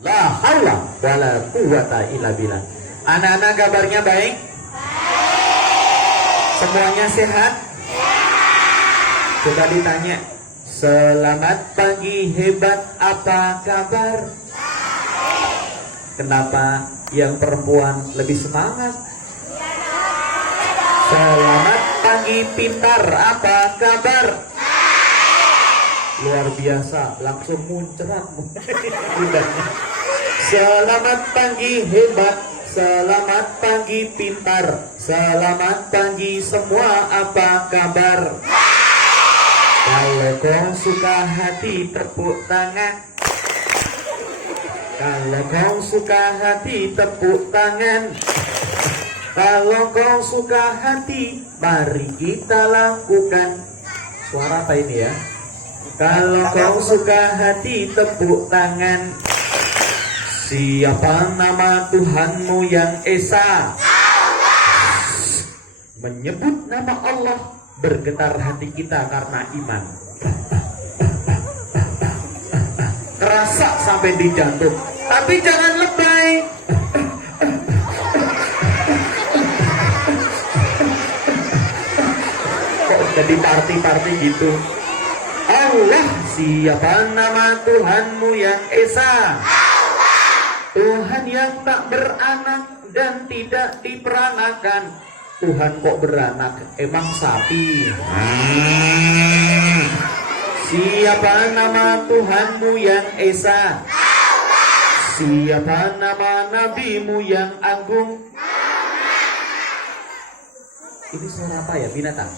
La haula wala quwata illa billah. Anak-anak kabarnya baik? Semuanya sehat? Coba ditanya. Selamat pagi hebat, apa kabar? Kenapa yang perempuan lebih semangat? Selamat pagi pintar, apa kabar? Luar biasa, langsung muncrat mudahnya. Selamat pagi hebat, selamat pagi pintar, selamat pagi semua, apa kabar? Kalau kau suka hati tepuk tangan. Kalau kau suka hati tepuk tangan. Kalau kau suka hati, mari kita lakukan. Suara apa ini ya? Kalau kau suka hati tepuk tangan. Siapa nama Tuhanmu yang Esa? Menyebut nama Allah, bergetar hati kita karena iman. Kerasa sampai di jantung. Tapi jangan lebay. Kok jadi party-party gitu? Allah, siapa nama Tuhanmu yang Esa? Tuhan yang tak beranak dan tidak diperanakan. Tuhan kok beranak? Emang sapi? Siapa nama Tuhanmu yang Esa? Siapa nama Nabimu yang agung? Ini suara apa ya? Binatang?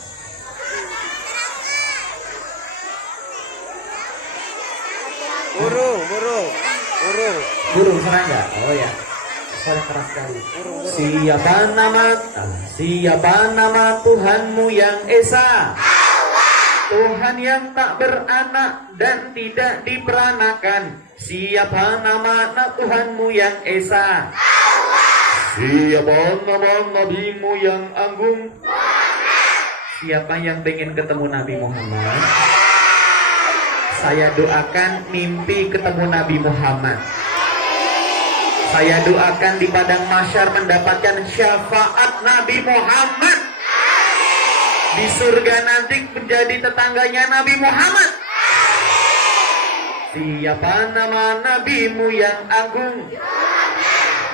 Burung. Burung serangga. Oh ya, suara keras sekali. Siapa nama Tuhanmu yang Esa? Tuhan yang tak beranak dan tidak diperanakan. Siapa nama Tuhanmu yang Esa? Siapa nama Nabimu yang agung? Siapa yang pengen ketemu Nabi Muhammad? Saya doakan mimpi ketemu Nabi Muhammad. Saya doakan di padang mahsyar mendapatkan syafaat Nabi Muhammad. Di surga nanti menjadi tetangganya Nabi Muhammad. Siapa nama Nabimu yang agung?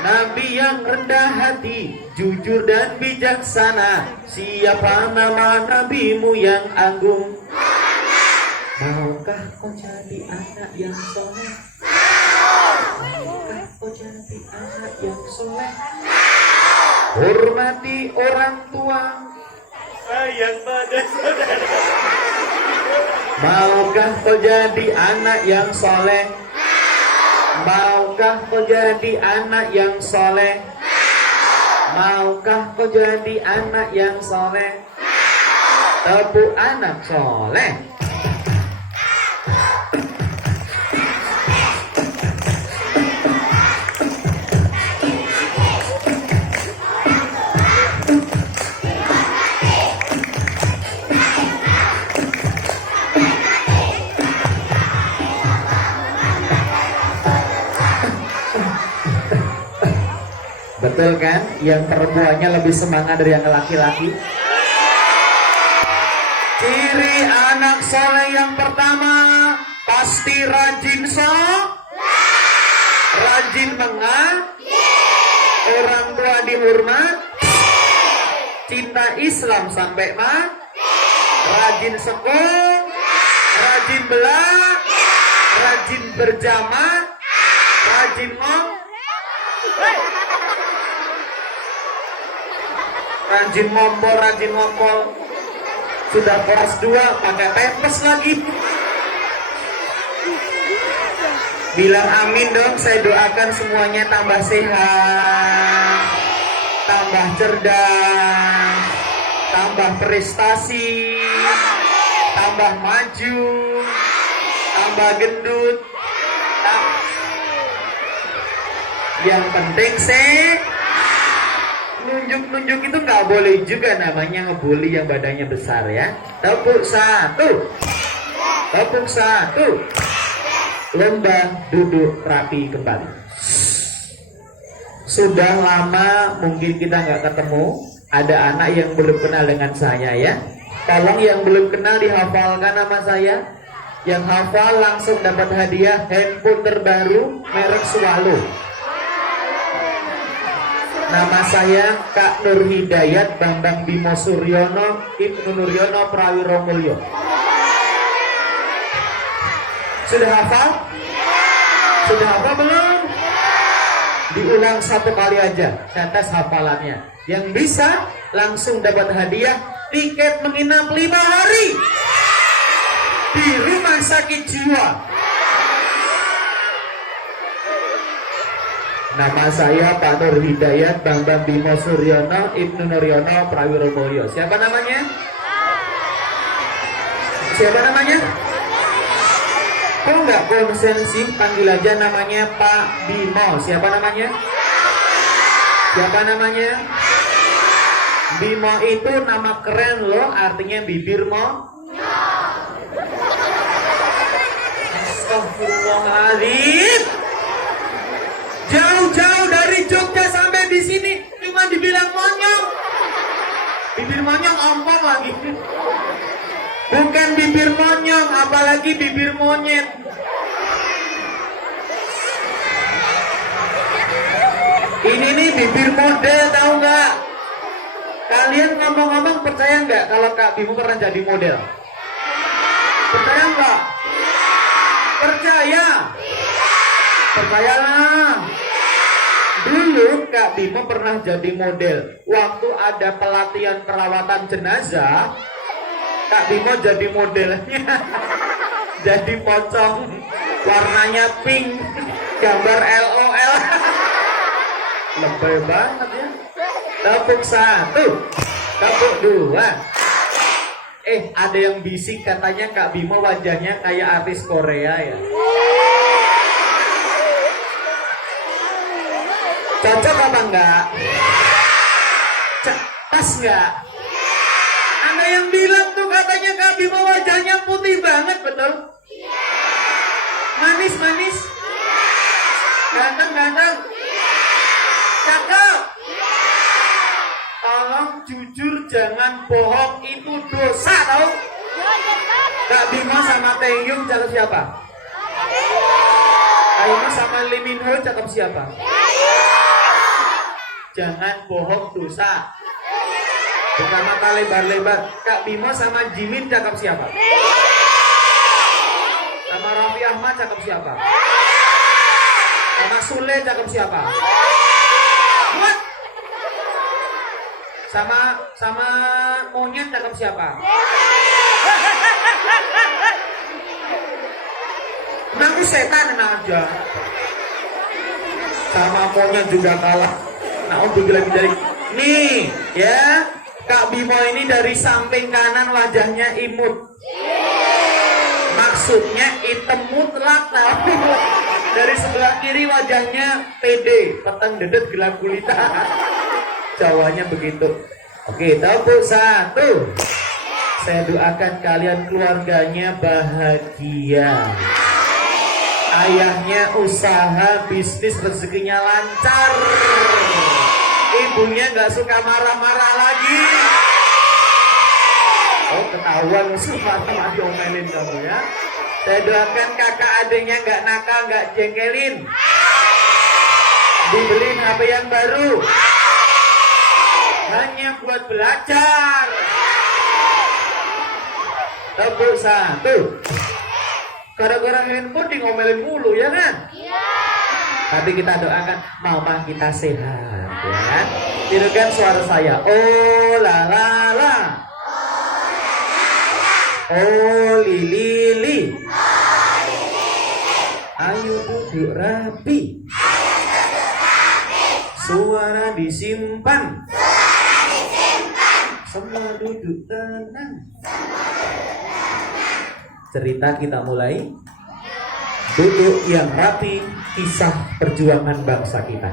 Nabi yang rendah hati, jujur dan bijaksana. Siapa nama Nabimu yang agung? Maukah kau jadi anak yang soleh? Maukah kau jadi anak yang soleh? Hormati orang tua, Sayang pada saudara. maukah kau jadi anak yang soleh? Maukah kau jadi anak yang soleh? Maukah kau jadi anak yang soleh? Tepuk anak soleh. Betul kan? Yang perempuannya lebih semangat dari yang laki-laki. Ciri anak soleh yang pertama, pasti rajin rajin orang tua dihormat, cinta Islam sampai rajin sekolah, rajin belah, rajin berjamaah, rajin rajin ngompol. Sudah kelas 2 pakai pempes lagi. Bilang amin dong, saya doakan semuanya tambah sehat, tambah cerdas, tambah prestasi, tambah maju, tambah gendut. Yang penting nunjuk itu nggak boleh juga, namanya ngebully yang badannya besar ya. Tepuk satu. lomba duduk rapi kembali. Sudah lama mungkin kita nggak ketemu. Ada anak yang belum kenal dengan saya ya. Tolong yang belum kenal dihafalkan nama saya. Yang hafal langsung dapat hadiah handphone terbaru merek Swallow. Nama saya Kak Nur Hidayat Bambang Bimo Suryono Ibnu Nuryono Prawiro Mulyo. Sudah hafal? Sudah hafal belum? Diulang satu kali aja, saya tes hafalannya. Yang bisa langsung dapat hadiah tiket menginap 5 hari di rumah sakit jiwa. Nama saya Pak Nur Hidayat Bambang Bimo Suryono Ibnu Nuryono Prawiro Mulyo. Siapa namanya? Siapa namanya? Kok nggak konsen sih? Panggil aja namanya Pak Bimo. Siapa namanya? Siapa namanya? Bimo itu nama keren loh, artinya bibir mo. Astagfirullahaladzim. Jauh-jauh dari Jogja sampai di sini cuma dibilang monyong. Bibir monyong ompong lagi. Bukan bibir monyong, apalagi bibir monyet. Ini nih bibir model, tahu nggak? Kalian ngomong-ngomong percaya nggak kalau Kak Bimo pernah jadi model? Percaya nggak? Percaya? Percayalah. Dulu Kak Bimo pernah jadi model. Waktu ada pelatihan perawatan jenazah, Kak Bimo jadi modelnya. Jadi pocong, warnanya pink, gambar LOL. Lebay banget ya. Tepuk 1, tepuk 2. Ada yang bisik katanya Kak Bimo wajahnya kayak artis Korea ya. Cocok apa enggak? Pas enggak? Ada yang bilang tuh katanya Kak Bimo wajahnya putih banget, betul? Manis-manis? Ganteng-ganteng? Cakep? Tolong jujur, jangan bohong, itu dosa tau? Kak Bimo sama Taehyung cakep siapa? Kak Bimo sama Lee Min Ho cakep siapa? Jangan bohong, dosa. Bukan mata lebar-lebar. Kak Bimo sama Jimin cakep siapa? Sama Raffi Ahmad cakep siapa? Sama Sule cakep siapa? What? Sama monyet cakep siapa? Nanti setan enak aja. Sama monyet juga kalah. Nah, untuk lebih dari nih ya, Kak Bimo ini dari samping kanan wajahnya imut. Maksudnya hitam mutlak tahu. Dari sebelah kiri wajahnya pede, peteng dedet gelap gulita. Jawanya begitu. Oke, tepuk 1. Saya doakan kalian keluarganya bahagia. Ayahnya usaha, bisnis, rezekinya lancar. Ibunya nggak suka marah-marah lagi. Oh, ketahuan marah-marah diomelin kamu ya. Saya doakan kakak adiknya nggak nakal, nggak jengkelin. Dibeliin HP yang baru. Hanya buat belajar. Tepuk 1. Gara-gara handphone di ngomelin mulu ya kan? Iya. Tapi kita doakan mama kita sehat ya. Tirukan suara saya. Oh la la la. Oh li li li. Ayo duduk rapi. Suara disimpan. Semua duduk tenang. Cerita kita mulai. Duduk yang rapi, kisah perjuangan bangsa kita.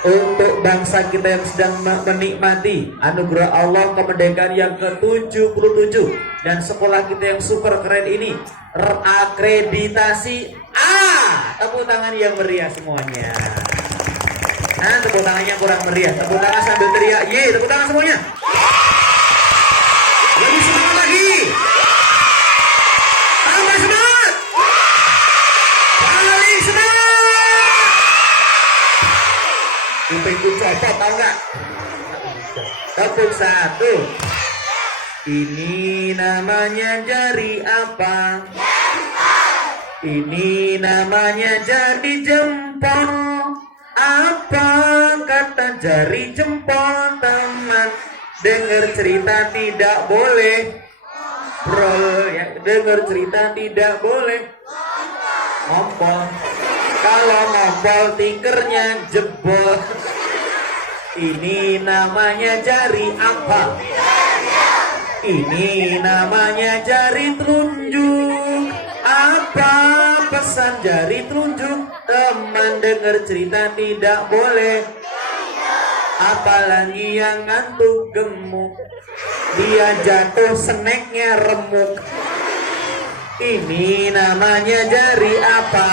untuk bangsa kita yang sedang menikmati anugerah Allah kemerdekaan yang ke-77 dan sekolah kita yang super keren ini terakreditasi A. Tepuk tangan yang meriah semuanya. Nah, tepuk tangannya kurang meriah. Tepuk tangan sambil teriak, ye, tepuk tangan semuanya. Lebih semangat lagi. Tambah semangat. Paling semangat. Kupingku copot, tau gak? Tepuk satu. Ini namanya jari apa? Ini namanya jari jempol. Apa kata jari jempol, teman? Dengar cerita tidak boleh. Bro, ya, dengar cerita tidak boleh. Ngompol. Kalau ngompol tikernya jebol. Ini namanya jari apa? Ini namanya jari telunjuk. Apa pesan jari telunjuk? Teman dengar cerita tidak boleh. Apalagi yang ngantuk gemuk, dia jatuh seneknya remuk. Ini namanya jari apa?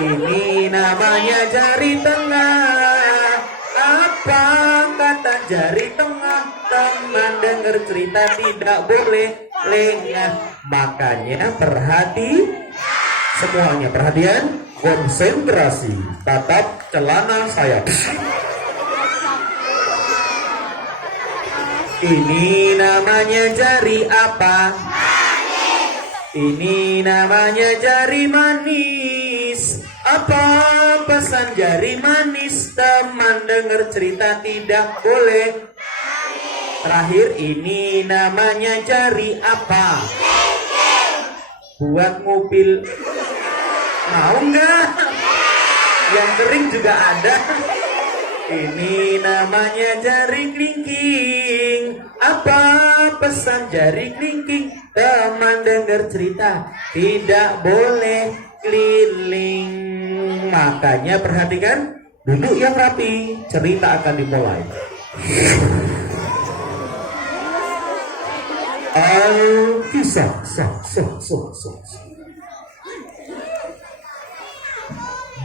Ini namanya jari tengah. Apa kata jari tengah? Teman dengar cerita tidak boleh lengah. Makanya semuanya perhatian, konsentrasi, tatap celana saya. Ini namanya jari apa? Ini namanya jari manis. Apa pesan jari manis? Teman dengar cerita tidak boleh. Terakhir, ini namanya jari apa? Buat mobil. Mau nggak? Yang kering juga ada. Ini namanya jari kelingking. Apa pesan jari kelingking? Teman dengar cerita tidak boleh keliling. Makanya perhatikan, duduk yang rapi, cerita akan dimulai. Kisah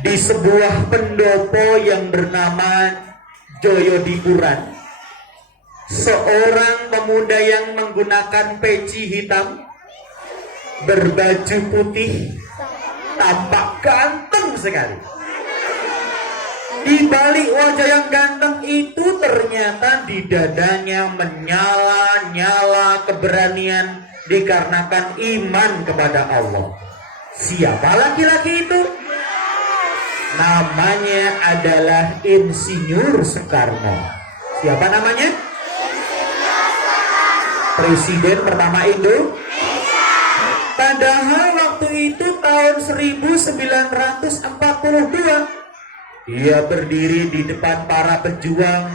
di sebuah pendopo yang bernama Joyodipuran, seorang pemuda yang menggunakan peci hitam, berbaju putih, tampak ganteng sekali. Di balik wajah yang ganteng itu ternyata di dadanya menyala-nyala keberanian dikarenakan iman kepada Allah. Siapa laki-laki itu? Namanya adalah Insinyur Soekarno. Siapa namanya? Presiden pertama Indonesia. Padahal waktu itu tahun 1942 dia berdiri di depan para pejuang,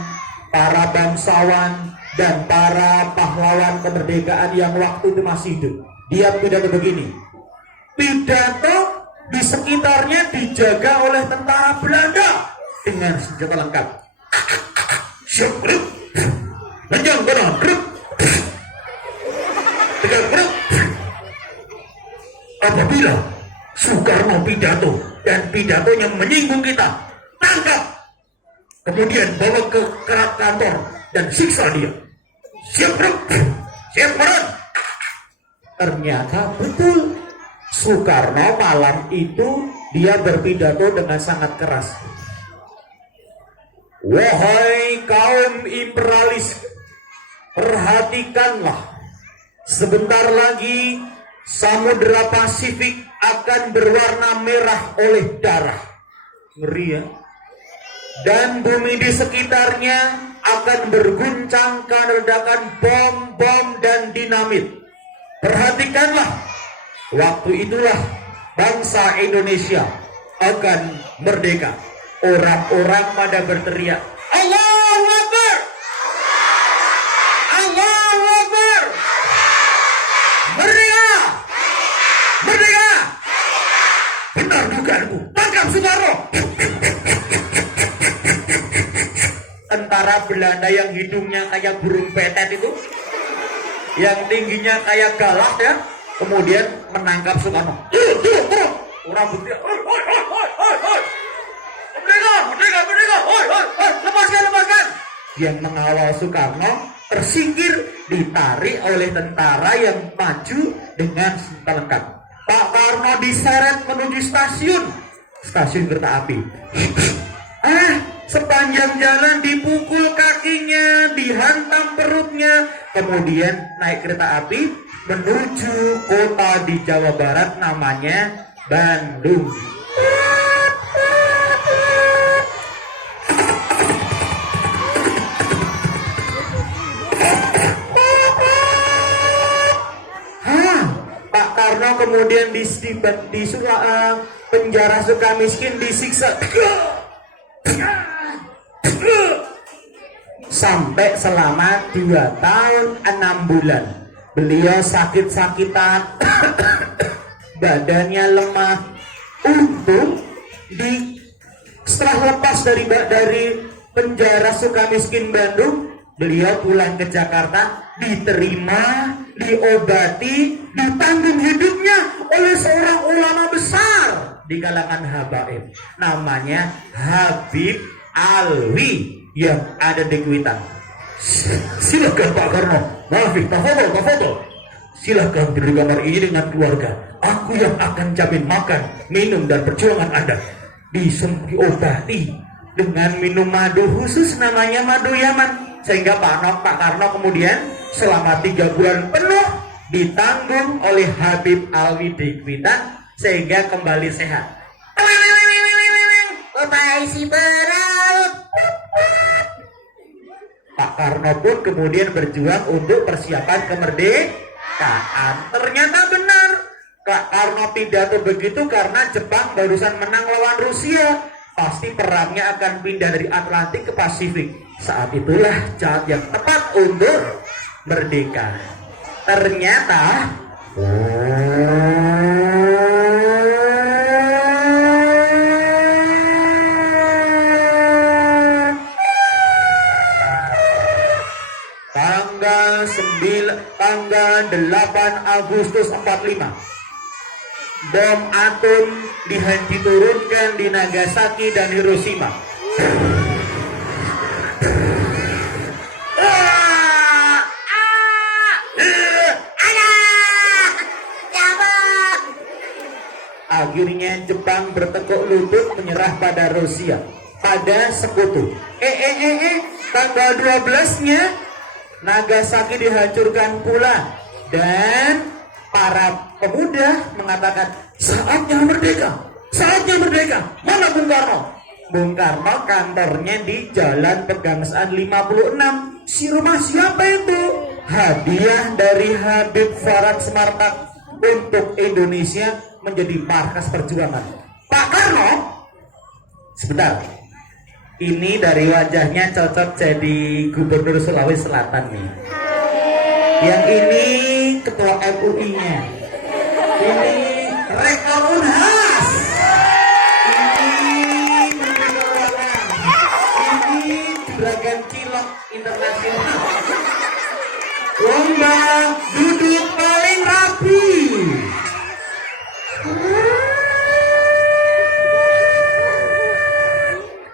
para bangsawan, dan para pahlawan kemerdekaan yang waktu itu masih hidup. Dia pidato begini. Pidato di sekitarnya dijaga oleh tentara Belanda dengan senjata lengkap. Siap, grup. Lanjang kanan, grup. Tegak, grup. Apabila Soekarno pidato dan pidatonya menyinggung kita, tangkap. Kemudian bawa ke kantor dan siksa dia. Siap, grup. Siap, kanan. Ternyata betul. Soekarno malam itu dia berpidato dengan sangat keras. Wahai kaum imperialis, perhatikanlah, sebentar lagi Samudra Pasifik akan berwarna merah oleh darah. Ngeri ya. Dan bumi di sekitarnya akan berguncang karena ledakan bom-bom dan dinamit. Perhatikanlah. Waktu itulah bangsa Indonesia akan merdeka. Orang-orang pada berteriak, Allahu Akbar! Allahu Akbar! Merdeka! Merdeka! Benar dugaanku. Tangkap Soekarno! tentara Belanda yang hidungnya kayak burung petet itu, yang tingginya kayak galak ya, kemudian menangkap Soekarno. Orang putih, merdeka, lepaskan. Yang mengawal Soekarno tersingkir, ditarik oleh tentara yang maju dengan senjata lengkap. Pak Karno diseret menuju stasiun kereta api. Sepanjang jalan dipukul kakinya, dihantam perutnya, kemudian naik kereta api menuju kota di Jawa Barat namanya Bandung. Pak Karno kemudian di penjara Sukamiskin disiksa sampai selama 2 tahun 6 bulan. Beliau sakit-sakitan, badannya lemah. Untung setelah lepas dari penjara Sukamiskin Bandung, beliau pulang ke Jakarta, diterima, diobati, ditanggung hidupnya oleh seorang ulama besar di kalangan habaib, namanya Habib Alwi yang ada di Kuitang. Silakan Pak Karno, tafadhol. Silakan di kamar ini dengan keluarga. Aku yang akan jamin makan, minum dan perjuangan Anda. Diobati dengan minum madu khusus namanya madu Yaman. Sehingga Pak Karno kemudian selama 3 bulan penuh ditanggung oleh Habib Alwi di Kuitang sehingga kembali sehat. Isi berat. Pak Karno pun kemudian berjuang untuk persiapan kemerdekaan. Ternyata benar, Pak Karno pidato begitu karena Jepang barusan menang lawan Rusia. Pasti perangnya akan pindah dari Atlantik ke Pasifik. Saat itulah saat yang tepat untuk merdeka. Ternyata tanggal 8 Agustus 45 bom atom diturunkan di Nagasaki dan Hiroshima. Akhirnya Jepang bertekuk lutut menyerah pada Rusia, pada sekutu. Tanggal 12-nya Nagasaki dihancurkan pula, dan para pemuda mengatakan saatnya merdeka. Mana Bung Karno? Bung Karno kantornya di Jalan Pegangsaan 56. Si rumah siapa itu? Hadiah dari Habib Farad Semartak untuk Indonesia menjadi markas perjuangan. Pak Karno, sebentar. Ini dari wajahnya cocok jadi Gubernur Sulawesi Selatan nih. Yang ini Ketua MUI-nya. Ini Rektor Unhas. Ini Menteri Keuangan. Ini Juragan Cilok Internasional. Lomba duduk paling rapi.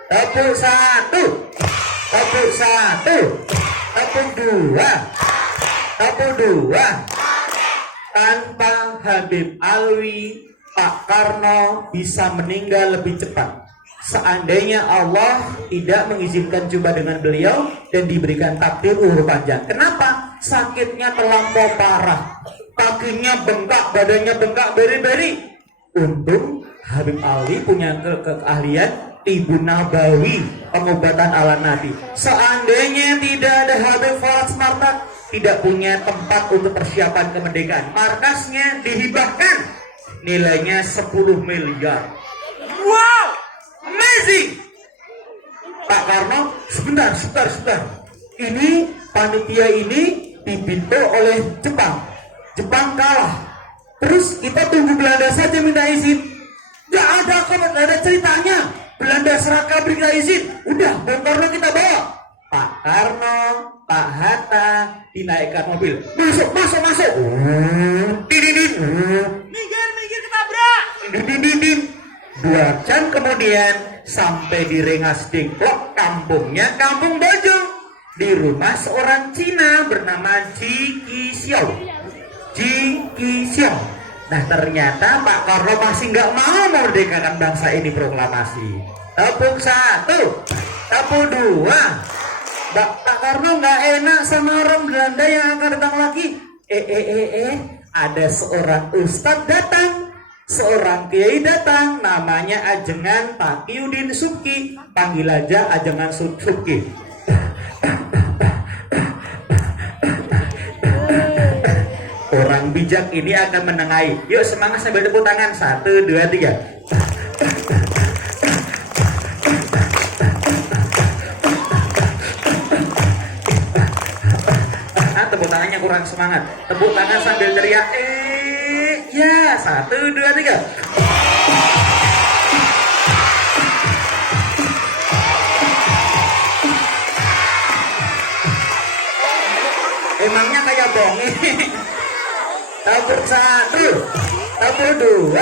Tepuk 1, tepuk 1, tepuk 2. Tanpa Habib Alwi, Pak Karno bisa meninggal lebih cepat. Seandainya Allah tidak mengizinkan jumpa dengan beliau dan diberikan takdir umur panjang. Kenapa? Sakitnya terlampau parah, kakinya bengkak, badannya bengkak, beri-beri. Untung Habib Alwi punya keahlian Tibun Nabawi, pengobatan ala Nabi. Seandainya tidak ada Habib Farad Semartak, tidak punya tempat untuk persiapan kemerdekaan, markasnya dihibahkan, nilainya 10 miliar. Wow, amazing. Pak Karno, sebentar. Ini panitia ini dibentuk oleh Jepang. Jepang kalah. Terus kita tunggu Belanda saja minta izin. Gak ada ceritanya. Belanda seraka beri izin. Udah, Bung Karno kita bawa. Pak Karno, Pak Hatta dinaikkan mobil. Masuk. Didin. Minggir ketabrak. Didin. 2 jam kemudian sampai di Rengas Dengklok, kampungnya Kampung Bojong, di rumah seorang Cina bernama Ji Xiao. Nah ternyata Pak Karno masih nggak mau merdekakan bangsa ini proklamasi. Tepuk 1, tepuk 2. Pak Karno nggak enak sama orang Belanda yang akan datang lagi. Ada seorang ustadz datang, seorang kiai datang, namanya Ajengan Taqiyuddin Subki. Panggil aja Ajengan Subki. Orang bijak ini akan menengahi. Yuk semangat sambil tepuk tangan. 1, 2, 3. Tepuk tangannya kurang semangat. Tepuk tangan sambil teriak. Ya, 1, 2, 3. Emangnya kayak bongi. Tepuk 1, tepuk 2.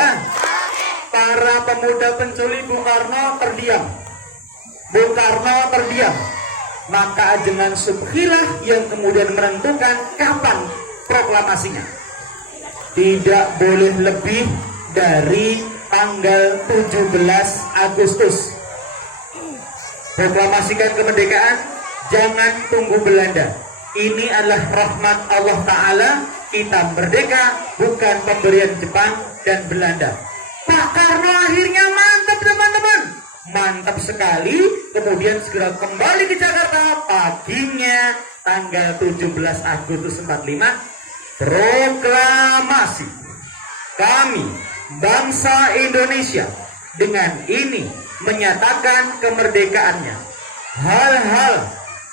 Para pemuda penculik Bung Karno terdiam. Maka Ajengan Subkilah yang kemudian menentukan kapan proklamasinya. Tidak boleh lebih dari tanggal 17 Agustus. Proklamasikan kemerdekaan, jangan tunggu Belanda. Ini adalah rahmat Allah Ta'ala. Kita merdeka, bukan pemberian Jepang dan Belanda. Pak Karno akhirnya mantap teman-teman. Mantap sekali. Kemudian segera kembali ke Jakarta. Paginya tanggal 17 Agustus 45. Proklamasi. Kami bangsa Indonesia dengan ini menyatakan kemerdekaannya. Hal-hal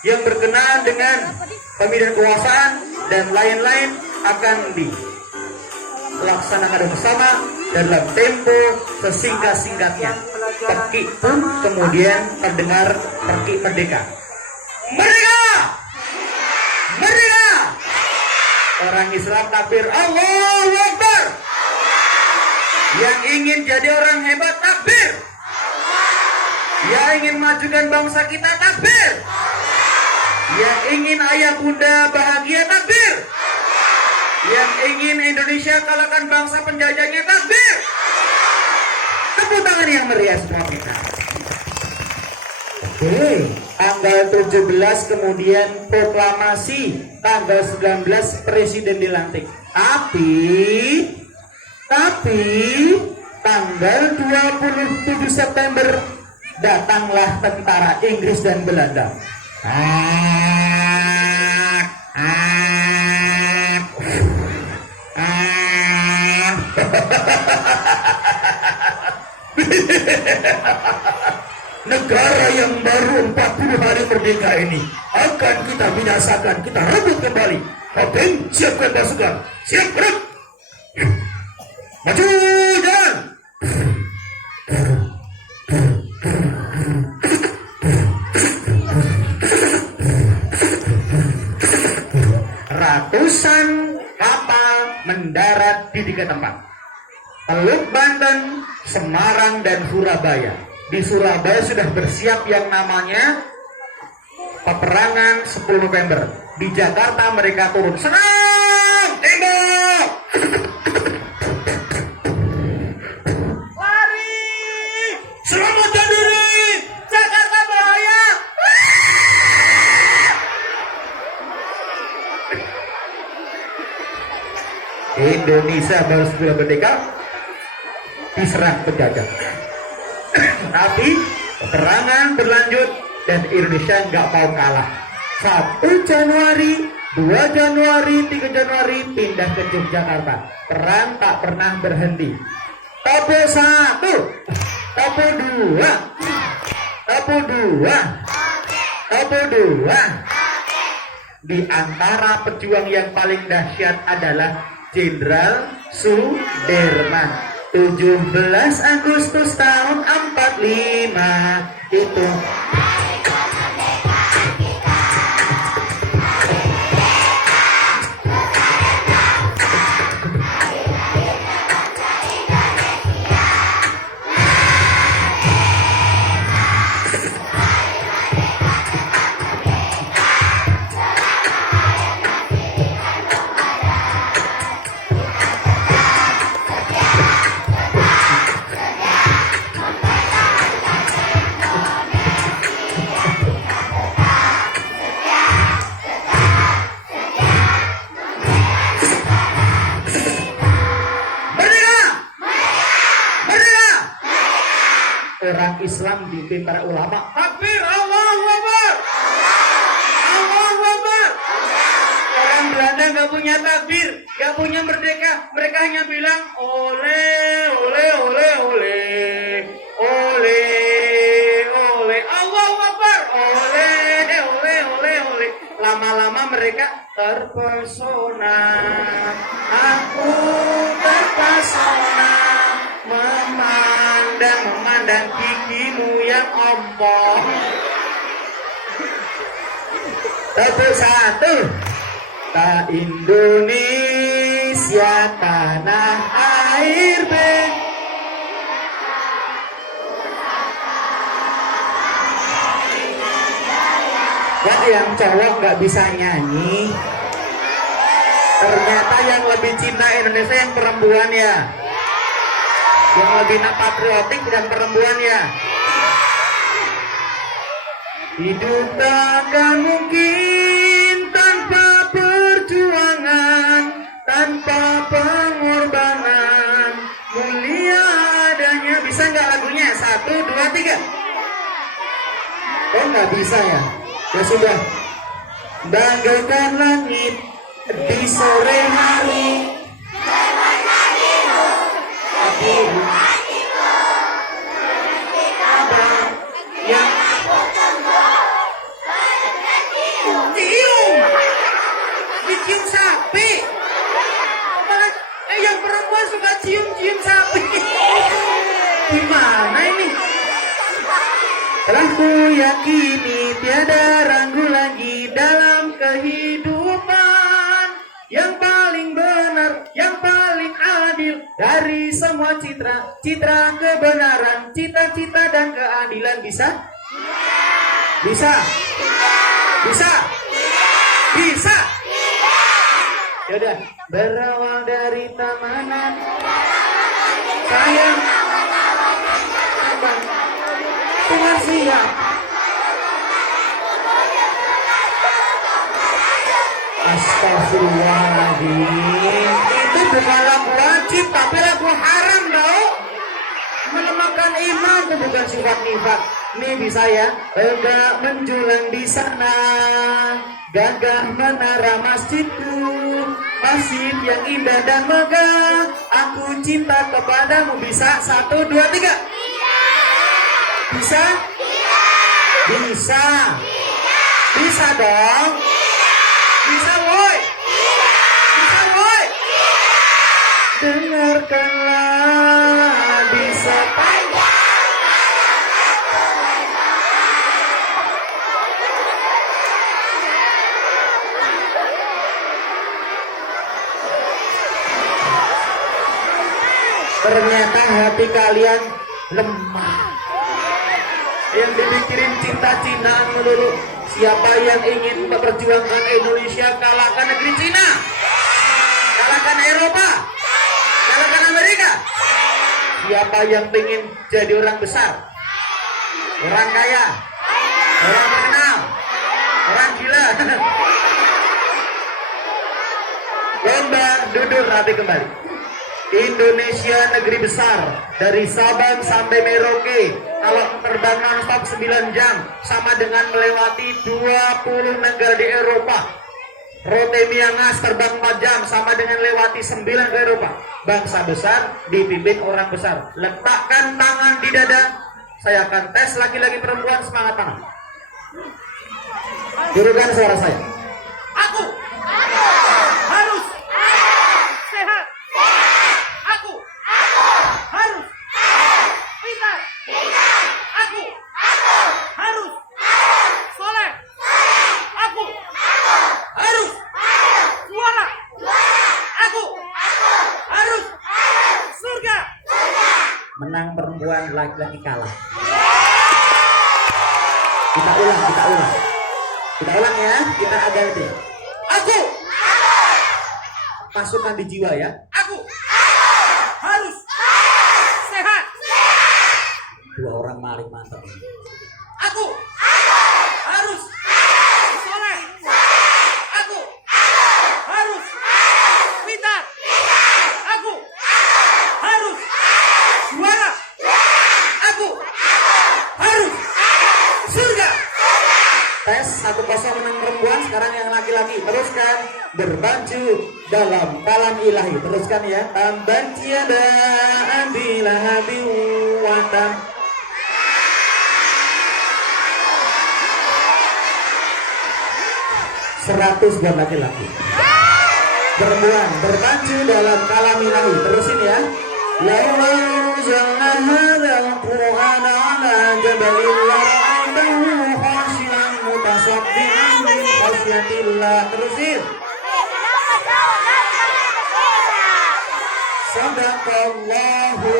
yang berkenaan dengan pemilihan kekuasaan dan lain-lain akan dilaksanakan bersama dalam tempo sesingkat-singkatnya. Pekik pun kemudian terdengar pekik merdeka. Merdeka! Merdeka! Orang Islam takbir Allahu Akbar. Yang ingin jadi orang hebat takbir. Yang ingin majukan bangsa kita takbir. Yang ingin ayah bunda bahagia takbir. Yang ingin Indonesia kalahkan bangsa penjajahnya takbir. Tepuk tangan yang meriah semua kita. Oke, tanggal 17 kemudian proklamasi, tanggal 19 presiden dilantik. Tapi tanggal 27 September datanglah tentara Inggris dan Belanda. Negara yang baru 40 hari merdeka ini akan kita binasakan, kita rebut kembali. Kapten, siapkan pasukan, siap gerak, maju jalan. Ratusan kapal mendarat di 3 tempat: Teluk Banten, Semarang, dan Surabaya. Di Surabaya sudah bersiap yang namanya peperangan 10 November. Di Jakarta mereka turun. Senang! Tembak! Lari! Selamatkan diri! Jakarta bahaya! Indonesia baru segera merdeka, diserang penjajah. Tapi peperangan berlanjut dan Indonesia nggak mau kalah. 1 Januari, 2 Januari, 3 Januari pindah ke Yogyakarta. Perang tak pernah berhenti. Tepuk 1, tepuk 2, tepuk 2, tepuk 2. Di antara pejuang yang paling dahsyat adalah Jenderal Sudirman. 17 Agustus tahun 45 itu orang Islam dipimpin para ulama. Takbir, Allahu Akbar. Allahu Akbar. Orang Belanda nggak punya takbir, nggak punya merdeka. Mereka hanya bilang ole, ole, ole, ole, ole, ole, Allahu Akbar, ole, ole, ole, ole. Lama-lama mereka terpesona. Aku terpesona memandang gigimu yang ompong. Tepuk satu. Ta Indonesia tanah air bang. Buat yang cowok nggak bisa nyanyi, ternyata yang lebih cinta Indonesia yang perempuan ya, yang lebih patriotik dan perempuan ya. Hidup takkan mungkin tanpa perjuangan, tanpa pengorbanan, mulia adanya. Bisa nggak lagunya? 1, 2, 3. Oh nggak bisa ya? Ya sudah. Bagaikan langit di sore hari, yang cium, dicium sapi. Yang perempuan suka cium-cium sapi. Gimana ini? Telah ku yakini tiada ragu lagi dalam kehidupan, yang paling benar, yang paling adil dari semua citra, citra kebenaran, cita-cita dan keadilan. Bisa? Bisa? Bisa? Bisa? Yaudah, berawal dari tamanan sayang Tuhan siap. Astagfirullahaladzim. Itu bukan lagu wajib, tapi lagu haram tau. Melemahkan iman itu bukan sifat nifat. Nih bisa ya. Tegak menjulang di sana, gagah menara masjidku, masjid yang indah dan megah. Aku cinta kepadamu. Bisa? 1, 2, 3. Bisa? Bisa. Bisa dong. Bisa woi. Bisa woi. Dengarkanlah di sepanjang ternyata hati kalian lemah. Yang dipikirin cinta-cintaan melulu. Siapa yang ingin memperjuangkan Indonesia, kalahkan negeri Cina, kalahkan Eropa, kalahkan Amerika. Siapa yang ingin jadi orang besar, orang kaya, orang terkenal, orang gila. Lomba duduk rapi kembali. Indonesia negeri besar, dari Sabang sampai Merauke. Kalau terbang non-stop 9 jam sama dengan melewati 20 negara di Eropa. Rote Miangas terbang 4 jam sama dengan lewati 9 ke Eropa. Bangsa besar dipimpin orang besar. Letakkan tangan di dada. Saya akan tes laki-laki perempuan, semangat tangan. Tirukan suara saya. Aku harus sehat. Aku harus pintar. Aku harus soleh. Aku harus juara. Aku harus surga. Menang perempuan, laki-laki kalah. Kita ulang. Kita ulang ya. Kita ada itu. Aku masukkan di jiwa ya. Aku harus sehat. 2 orang maling mantap. Aku harus soleh. Aku harus pintar. Aku harus juara. Aku Tes 1-0 menang perempuan. Sekarang yang laki-laki. Teruskan. Berbaju dalam kalam ilahi. Teruskan ya. Tamban tiada abilah habi watam. 100 buat laki-laki. Perempuan berbaju dalam kalam ilahi. Terusin ya. Lau anzalna hadzal qur'ana 'ala jabalin lara'aytahu khashi'an mutasaddian min khasyatillah. Terusin. Sadaqallahu.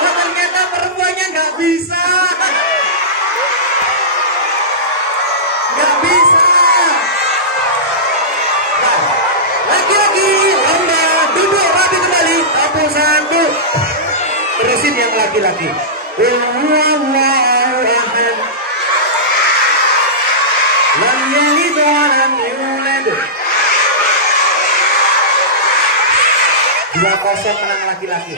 Oh, ternyata perempuannya nggak bisa. Nggak bisa. Nah, laki-laki lomba duduk rapi kembali. Satu satu. Terusin yang laki-laki. Qul huwallahu ahad. Lam yalid wa lam yulad. 2-0 menang laki-laki.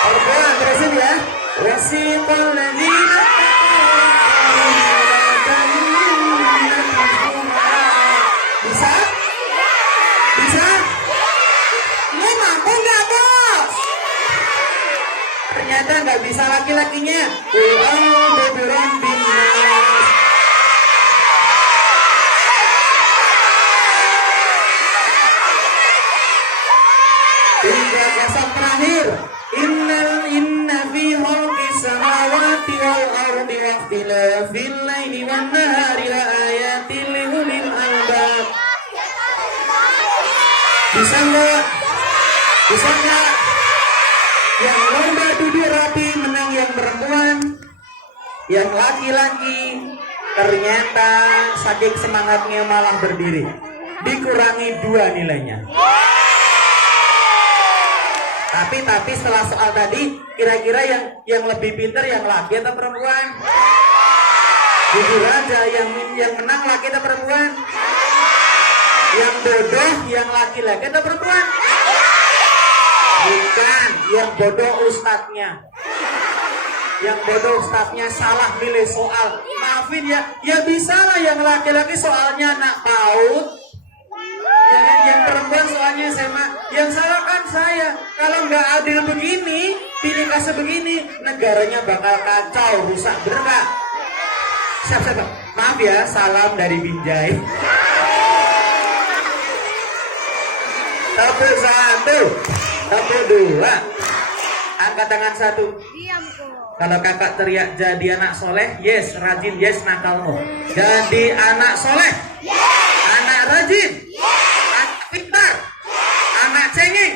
Perempuan terusin ya. Wasiqal ladzina bisa? Bisa? Lu mampu nggak, Bos? Ternyata nggak bisa laki-lakinya. Tiga kasar terakhir. Inna fi khalqis samawati wal ardi wa ikhtilafil laili wan nahari la ayatin li ulil albab. Bisa enggak? Bisa enggak? Yang lomba duduk rapi menang yang perempuan. Yang laki-laki ternyata saking semangatnya malah berdiri. Dikurangi 2 nilainya. Tapi setelah soal tadi, kira-kira yang lebih pintar yang laki atau perempuan? Jujur aja, yang menang laki atau perempuan? Yang bodoh yang laki-laki atau perempuan? Bukan, yang bodoh ustadznya. Yang bodoh ustadznya salah milih soal. Maafin ya, ya bisa lah yang laki-laki soalnya anak PAUD. Yang perempuan soalnya SMA. Yang salah kan saya. Kalau nggak adil begini, pilih kasih begini, negaranya bakal kacau, rusak, bener nggak? Siap. Maaf ya, salam dari Binjai. Tepuk 1, tepuk 2. Angkat tangan 1. Kalau kakak teriak jadi anak soleh, yes, rajin, yes, nakalmu. Jadi anak soleh, anak rajin, anak pintar, anak cengeng.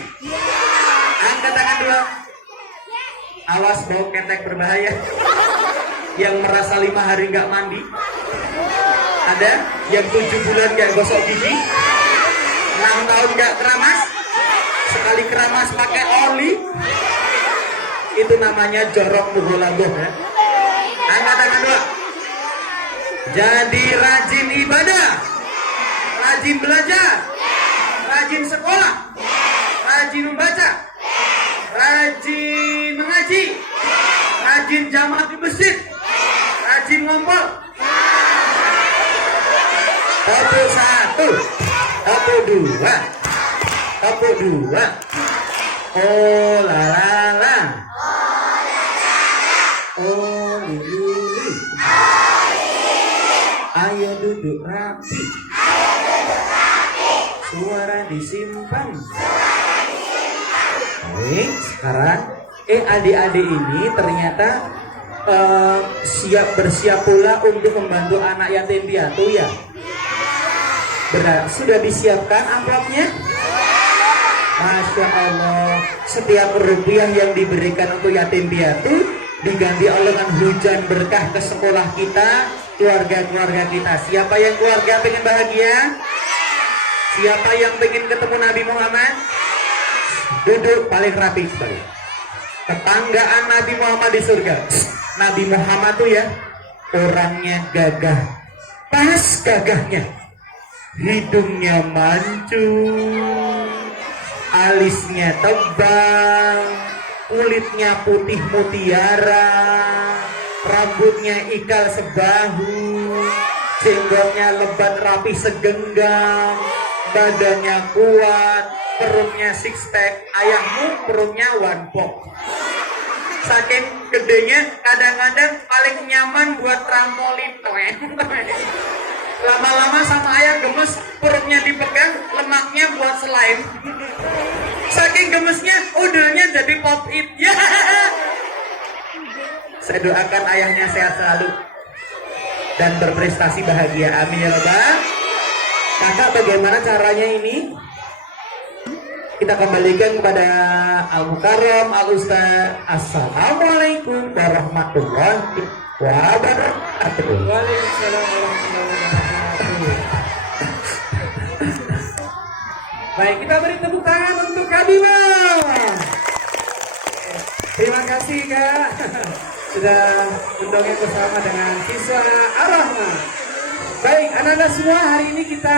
Angkat tangan 2. Awas bau ketek berbahaya. Yang merasa 5 hari nggak mandi. Ada yang 7 bulan nggak gosok gigi, 6 tahun nggak keramas, sekali keramas pakai oli. Itu namanya jorok mughalaghah ya. Angkat tangan 2. Jadi rajin ibadah, rajin belajar, rajin sekolah, rajin membaca, rajin mengaji, rajin jamaah di masjid, rajin ngompol. Tepuk 1, tepuk 2, tepuk 2. Oh la la la. Oh lili. Ayo duduk rapi. Suara disimpan. Baik, sekarang adik-adik ini ternyata bersiap pula untuk membantu anak yatim piatu ya. Sudah disiapkan amplopnya? Masya Allah, setiap rupiah yang diberikan untuk yatim piatu diganti dengan hujan berkah ke sekolah kita, keluarga-keluarga kita. Siapa yang keluarga pengen bahagia? Siapa yang pengen ketemu Nabi Muhammad? Duduk paling rapi sekali. Tetanggaan Nabi Muhammad di surga. Nabi Muhammad tuh ya orangnya gagah. Pas gagahnya, hidungnya mancung, alisnya tebal, kulitnya putih mutiara, rambutnya ikal sebahu, jenggotnya lebat rapi segenggam, badannya kuat, perutnya six pack, ayahmu perutnya one pop. Saking gedenya kadang-kadang paling nyaman buat trampolin. Lama-lama sama ayah gemes, perutnya dipegang, lemaknya buat slime. Saking gemesnya, udahnya jadi pop it. Ya. Saya doakan ayahnya sehat selalu dan berprestasi bahagia. Amin ya Rabbal. Kakak, bagaimana caranya ini? Kita kembalikan kepada Al-Mukarram Al-Ustaz. Assalamualaikum warahmatullahi wabarakatuh. Waalaikumsalam warahmatullahi wabarakatuh. Baik, kita beri tepuk tangan untuk Kak Bima. Terima kasih Kak sudah mendongeng bersama dengan siswa Ar-Rahman. Baik, anak-anak semua, hari ini kita